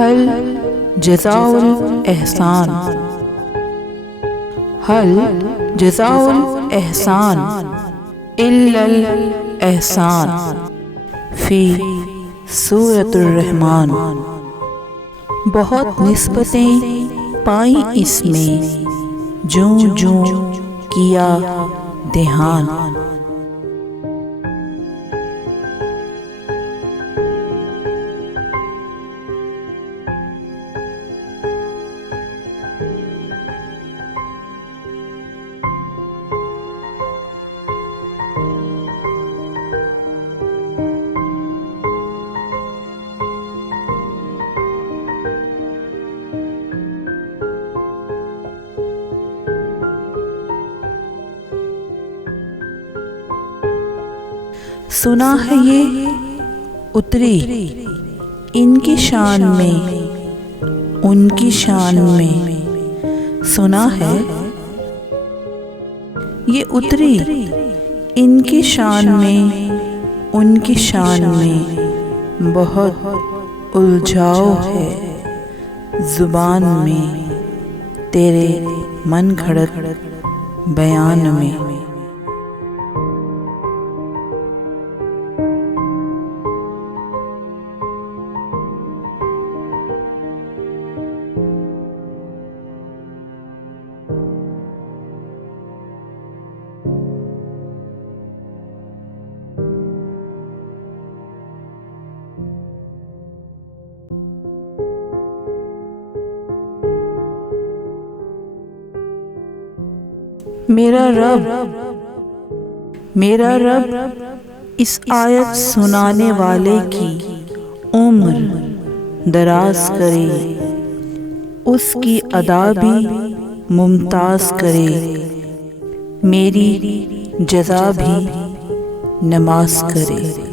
हल जज़ाउल एहसान, हल जज़ाउल एहसान इल्लल एहसान फ़ी सूरतुर रहमान। बहुत निस्बतें पाई इसमें, जूं जूं किया ध्यान। सुना है ये उतरी इनकी शान में, उनकी शान में। सुना है ये उतरी इनकी शान में, उनकी शान में। बहुत उलझाव है ज़ुबान में, तेरे मन घड़त बयान में। मेरा रब इस आयत सुनाने वाले की उम्र दराज करे, उसकी अदा भी मुमताज़ करे, मेरी जज़ा भी नमाज करे।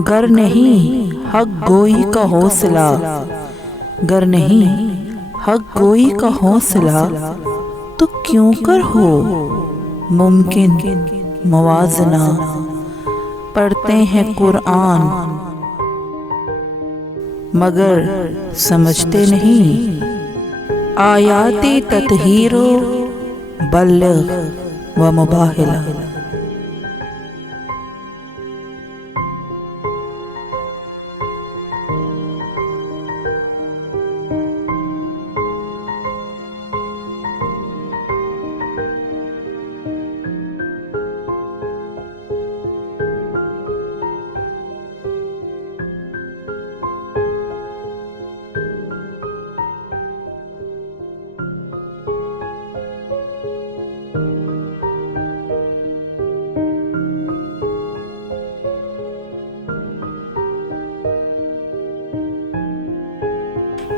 गर नहीं हक गोई का हौसला, गर नहीं हक गोई का हौसला, तो क्यों कर हो मुमकिन मवाजना। पढ़ते हैं कुरान मगर समझते नहीं, आयाती ततहीरो बल्लिग व मुबाहिला।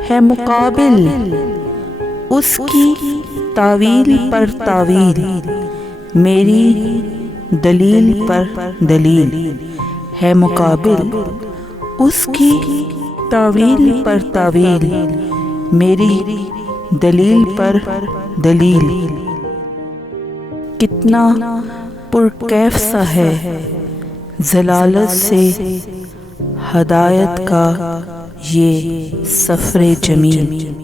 है मुकाबिल उसकी तावील पर तावील, मेरी दलील पर दलील। है मुकाबिल उसकी तावील पर तावील, मेरी दलील पर दलील। कितना पुरकैफ सा है जलालत से हदायत का ये सफ़रे जमीन।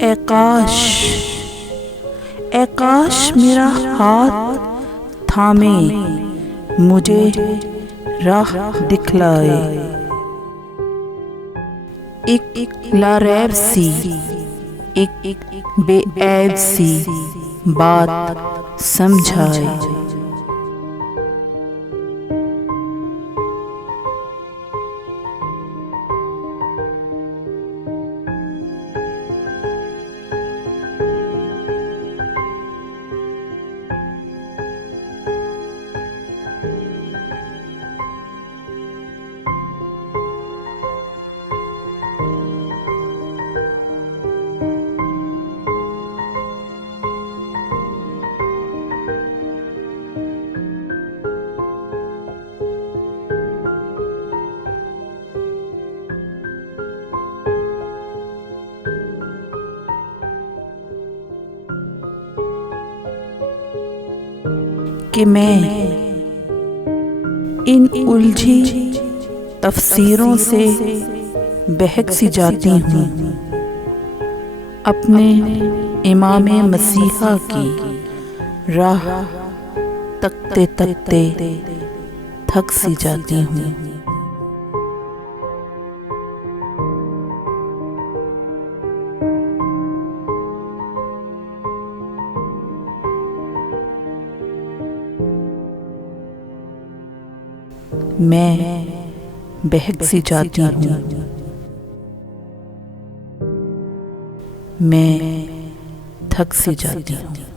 ए काश, ए काश मेरा हाथ थामे मुझे राह दिखलाए। एक लारैब सी, एक बेऐब सी बात समझाए। कि मैं इन उलझी तफसीरों से बहक सी जाती हूँ, अपने इमामे मसीहा की राह तकते तकते थक सी जाती हूँ। मैं बहक सी जाती हूँ, मैं थक सी जाती हूँ।